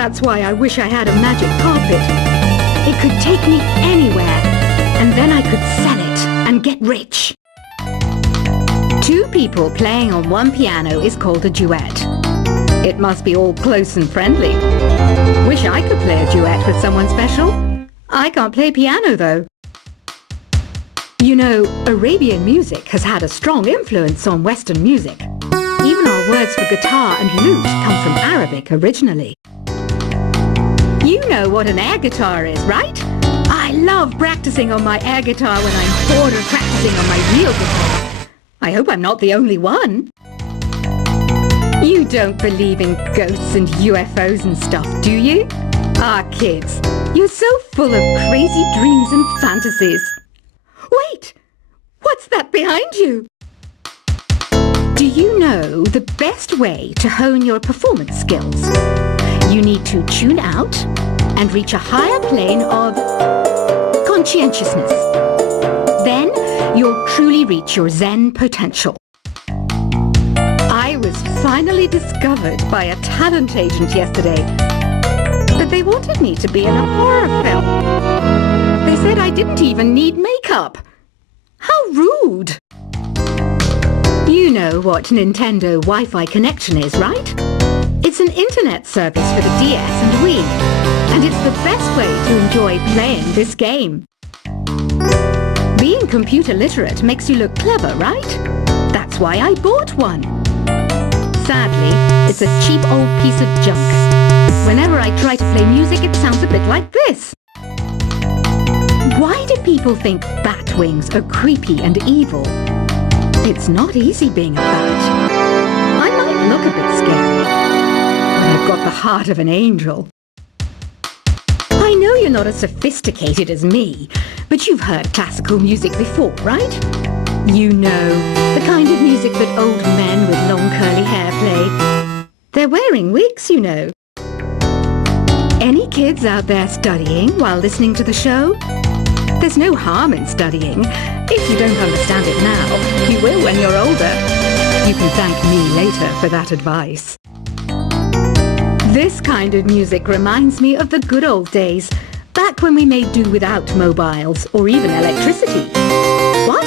That's why I wish I had a magic carpet. It could take me anywhere, and then I could sell it and get rich. Two people playing on one piano is called a duet. It must be all close and friendly. Wish I could play a duet with someone special. I can't play piano though. You know, Arabian music has had a strong influence on Western music. Even our words for guitar and lute come from Arabic originally. You know what an air guitar is, right? I love practicing on my air guitar when I'm bored of practicing on my real guitar. I hope I'm not the only one. You don't believe in ghosts and UFOs and stuff, do you? Ah, kids, you're so full of crazy dreams and fantasies. Wait! What's that behind you? Do you know the best way to hone your performance skills? You need to tune out and reach a higher plane of conscientiousness. Then you'll truly reach your Zen potential. I was finally discovered by a talent agent yesterday, but they wanted me to be in a horror film. They said I didn't even need makeup. How rude! You know what Nintendo Wi-Fi connection is, right? It's an internet service for the DS and Wii, and it's the best way to enjoy playing this game. Being computer literate makes you look clever, right? That's why I bought one. Sadly, it's a cheap old piece of junk. Whenever I try to play music, it sounds a bit like this. Why do people think bat wings are creepy and evil? It's not easy being a bat. I might look a bit scary, but I've got the heart of an angel. I know you're not as sophisticated as me, but you've heard classical music before, right? You know, the kind of music that old men with long curly hair play. They're wearing wigs, you know. Any kids out there studying while listening to the show? There's no harm in studying. If you don't understand it now, you will when you're older. You can thank me later for that advice. This kind of music reminds me of the good old days, back when we made do without mobiles or even electricity. What?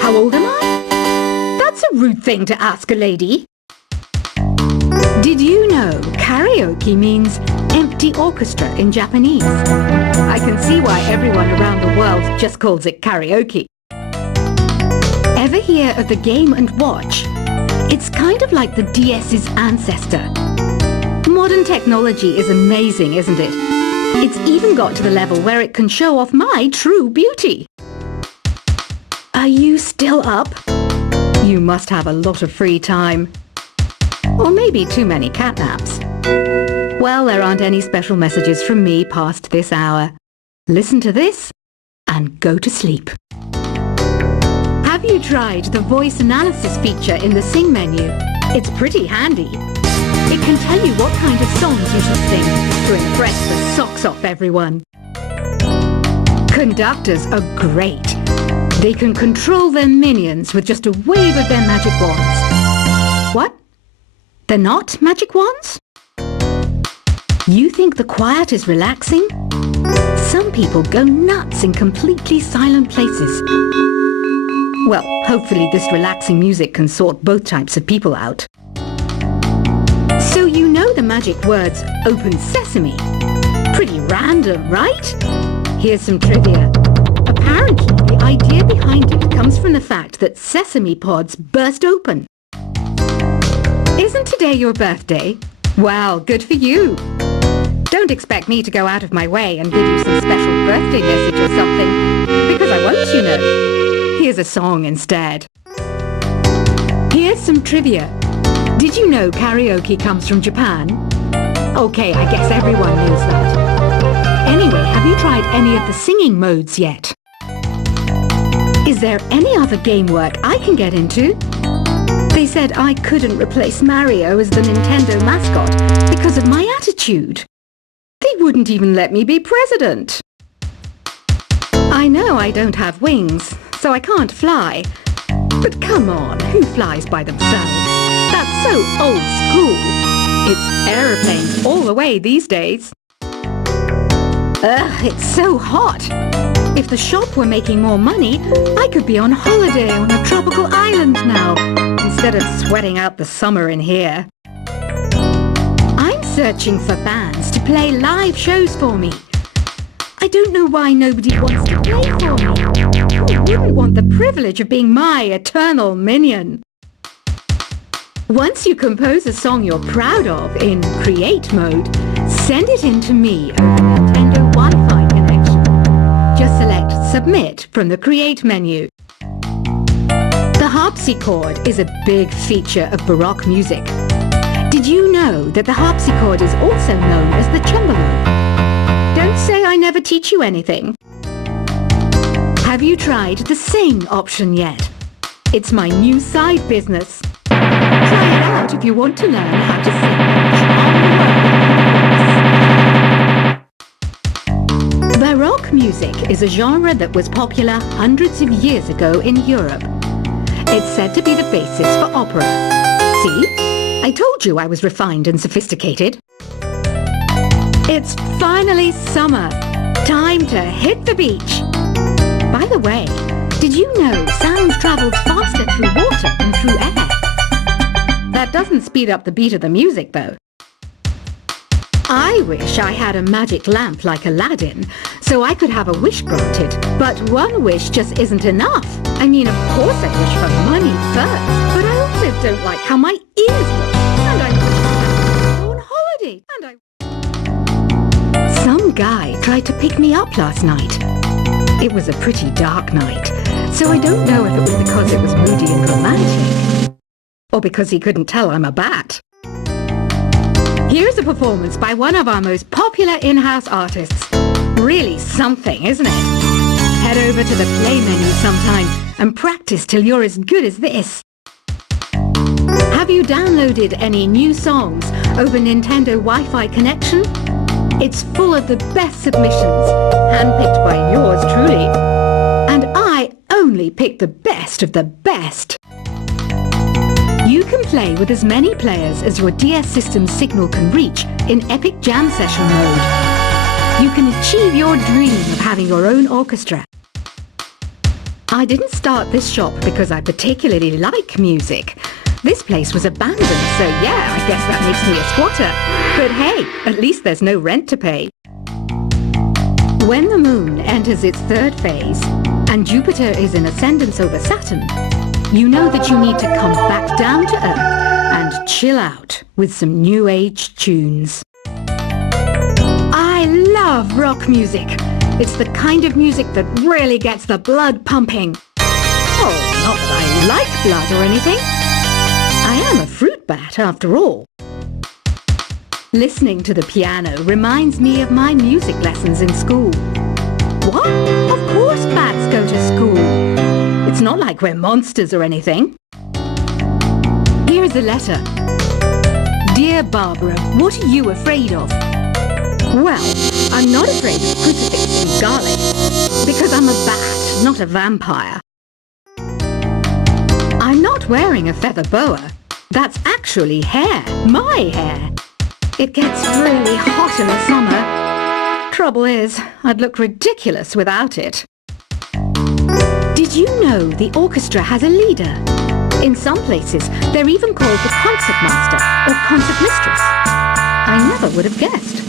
How old am I? That's a rude thing to ask a lady. Did you know karaoke means empty orchestra in Japanese? I can see why everyone around the world just calls it karaoke. Ever hear of the Game & Watch? It's kind of like the DS's ancestor. Modern technology is amazing, isn't it? It's even got to the level where it can show off my true beauty. Are you still up? You must have a lot of free time. Or maybe too many catnaps. Well, there aren't any special messages from me past this hour. Listen to this and go to sleep. Have you tried the voice analysis feature in the Sing menu? It's pretty handy. It can tell you what kind of songs you should sing to impress the socks off everyone. Conductors are great. They can control their minions with just a wave of their magic wands. What? They're not magic wands? You think the quiet is relaxing? Some people go nuts in completely silent places. Well, hopefully this relaxing music can sort both types of people out. So you know the magic words "Open Sesame." Pretty random, right? Here's some trivia. Apparently, the idea behind it comes from the fact that sesame pods burst open. Isn't today your birthday? Well, good for you. Don't expect me to go out of my way and give you some special birthday message or something, because I won't, you know. Here's a song instead. Here's some trivia. Did you know karaoke comes from Japan? Okay, I guess everyone knows that. Anyway, have you tried any of the singing modes yet? Is there any other game work I can get into? They said I couldn't replace Mario as the Nintendo mascot because of my attitude. They wouldn't even let me be president. I know I don't have wings, so I can't fly. But come on, who flies by themselves? That's so old school. It's aeroplanes all the way these days. Ugh, it's so hot. If the shop were making more money, I could be on holiday on a tropical island now, instead of sweating out the summer in here. I'm searching for bands to play live shows for me. I don't know why nobody wants to play for me. Who wouldn't want the privilege of being my eternal minion? Once you compose a song you're proud of in Create mode, send it in to me over Nintendo Wi-Fi connection. Just select Submit from the Create menu. The harpsichord is a big feature of Baroque music. Did you know that the harpsichord is also known as the cembalo? Don't say I never teach you anything. Have you tried the sing option yet? It's my new side business. Try it out if you want to learn how to sing on the word. Baroque music is a genre that was popular hundreds of years ago in Europe. It's said to be the basis for opera. See? I told you I was refined and sophisticated. It's finally summer. Time to hit the beach. By the way, did you know sound travels faster through water than through air? That doesn't speed up the beat of the music, though. I wish I had a magic lamp like Aladdin, so I could have a wish granted. But one wish just isn't enough. I mean, of course I wish for money first, but I also don't like how my ears look. And I wish I could go on holiday. Some guy tried to pick me up last night. It was a pretty dark night, so I don't know if it was because it was moody and romantic, or because he couldn't tell I'm a bat. Here's a performance by one of our most popular in-house artists. Really something, isn't it? Head over to the play menu sometime and practice till you're as good as this. Have you downloaded any new songs over Nintendo Wi-Fi connection? It's full of the best submissions, handpicked by yours truly. And I only pick the best of the best. You can play with as many players as your DS system's signal can reach in Epic Jam Session mode. You can achieve your dream of having your own orchestra. I didn't start this shop because I particularly like music. This place was abandoned, so yeah, I guess that makes me a squatter. But hey, at least there's no rent to pay. When the moon enters its third phase, and Jupiter is in ascendance over Saturn, you know that you need to come back down to Earth and chill out with some new age tunes. I love rock music. It's the kind of music that really gets the blood pumping. Oh, not that I like blood or anything. I am a fruit bat, after all. Listening to the piano reminds me of my music lessons in school. What? Of course bats go to school. It's not like we're monsters or anything. Here's a letter. Dear Barbara, what are you afraid of? Well, I'm not afraid of crucifixes and garlic, because I'm a bat, not a vampire. I'm not wearing a feather boa. That's actually hair, my hair. It gets really hot in the summer. Trouble is, I'd look ridiculous without it. Did you know the orchestra has a leader? In some places, they're even called the concert master or concert mistress. I never would have guessed.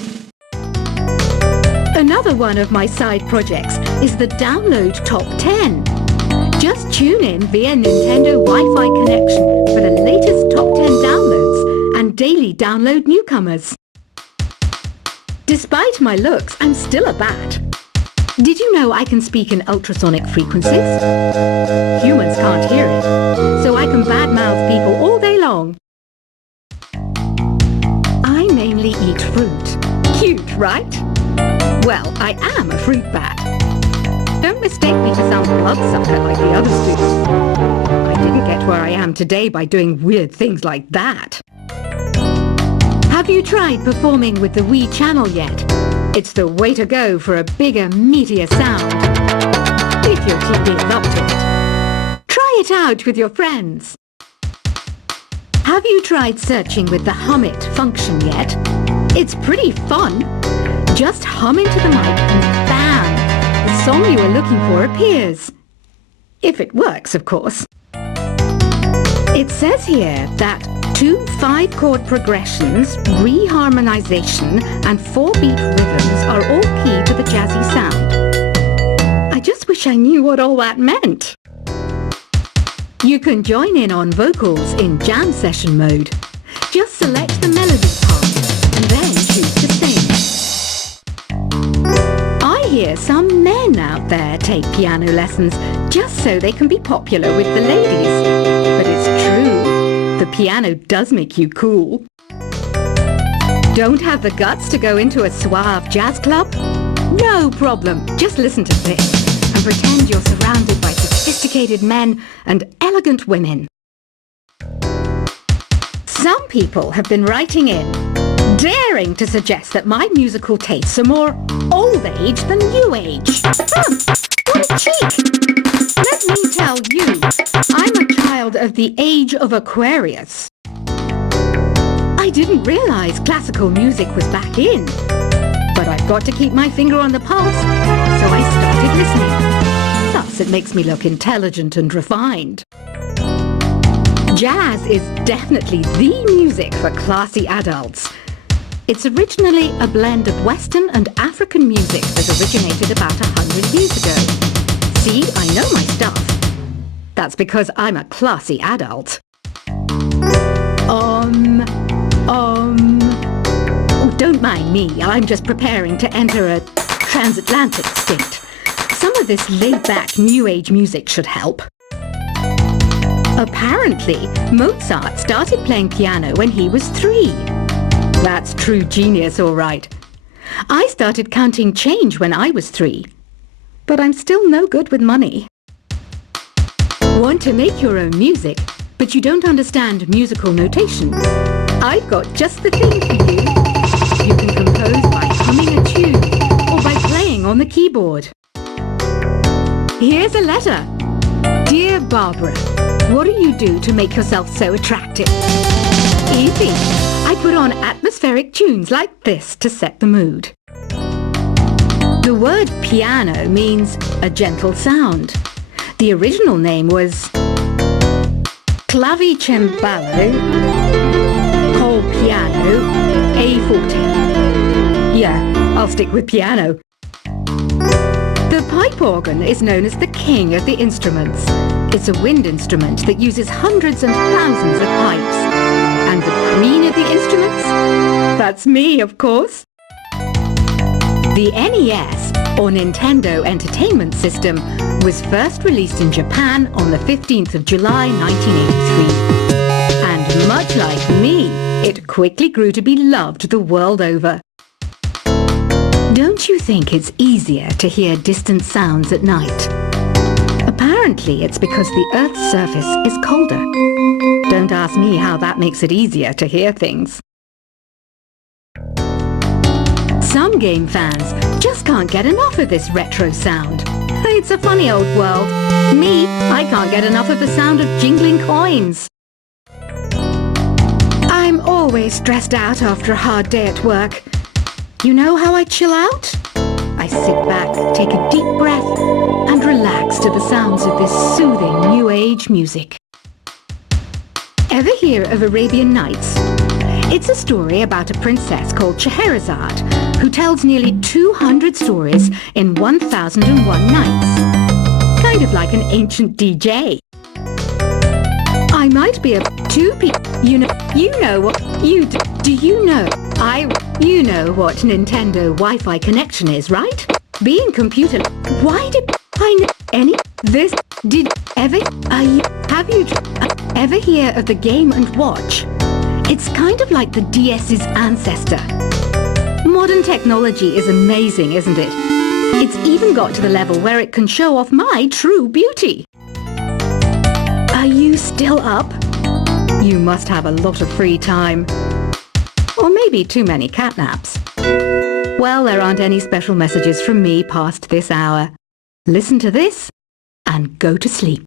Another one of my side projects is the Download Top 10. Just tune in via Nintendo Wi-Fi connection for the latest Top 10 downloads and daily download newcomers. Despite my looks, I'm still a bat. Did you know I can speak in ultrasonic frequencies? Humans can't hear it, so I can badmouth people all day long. I mainly eat fruit. Cute, right? Well, I am a fruit bat. Don't mistake me to some bloodsucker like the others do. I didn't get where I am today by doing weird things like that. Have you tried performing with the Wii channel yet? It's the way to go for a bigger, meatier sound. If your TV is up to it. Try it out with your friends. Have you tried searching with the Hum It function yet? It's pretty fun. Just hum into the mic and bam! The song you are looking for appears. If it works, of course. It says here that 2 5-chord progressions, reharmonization, and 4-beat rhythms are all key to the jazzy sound. I just wish I knew what all that meant. You can join in on vocals in jam session mode. Just select the melody part and then choose to sing. I hear some men out there take piano lessons just so they can be popular with the ladies. But it's true, the piano does make you cool. Don't have the guts to go into a suave jazz club? No problem, just listen to this and pretend you're surrounded by sophisticated men and elegant women. Some people have been writing in, daring to suggest that my musical tastes are more old age than new age. What a cheek! Let me tell you, I'm a child of the age of Aquarius. I didn't realize classical music was back in, but I've got to keep my finger on the pulse, so I started listening. Thus, it makes me look intelligent and refined. Jazz is definitely the music for classy adults. It's originally a blend of Western and African music that originated about 100 years ago. See, I know my stuff. That's because I'm a classy adult. Oh, don't mind me. I'm just preparing to enter a transatlantic state. Some of this laid-back New Age music should help. Apparently, Mozart started playing piano when he was 3. That's true genius, all right. I started counting change when I was 3. But I'm still no good with money. Want to make your own music, but you don't understand musical notation? I've got just the thing for you. You can compose by humming a tune or by playing on the keyboard. Here's a letter. Dear Barbara, what do you do to make yourself so attractive? Easy. I put on atmospheric tunes like this to set the mood. The word piano means a gentle sound. The original name was clavicembalo col piano a forte. Yeah, I'll stick with piano. The pipe organ is known as the king of the instruments. It's a wind instrument that uses hundreds and thousands of pipes. And the queen of the instruments? That's me, of course. The NES, or Nintendo Entertainment System, was first released in Japan on the 15th of July 1983. And much like me, it quickly grew to be loved the world over. Don't you think it's easier to hear distant sounds at night? Apparently it's because the Earth's surface is colder. Don't ask me how that makes it easier to hear things. Some game fans just can't get enough of this retro sound. It's a funny old world. Me, I can't get enough of the sound of jingling coins. I'm always stressed out after a hard day at work. You know how I chill out? I sit back, take a deep breath, and relax to the sounds of this soothing New Age music. Ever hear of Arabian Nights? It's a story about a princess called Scheherazade, who tells nearly 200 stories in 1001 nights. Kind of like an ancient DJ. I might be a you know what you do you know you know what Nintendo Wi-Fi connection is, right? Being computer, why did I know any this did ever have you ever hear of the Game & Watch? It's kind of like the DS's ancestor. Modern technology is amazing, isn't it? It's even got to the level where it can show off my true beauty. Are you still up? You must have a lot of free time. Or maybe too many catnaps. Well, there aren't any special messages from me past this hour. Listen to this and go to sleep.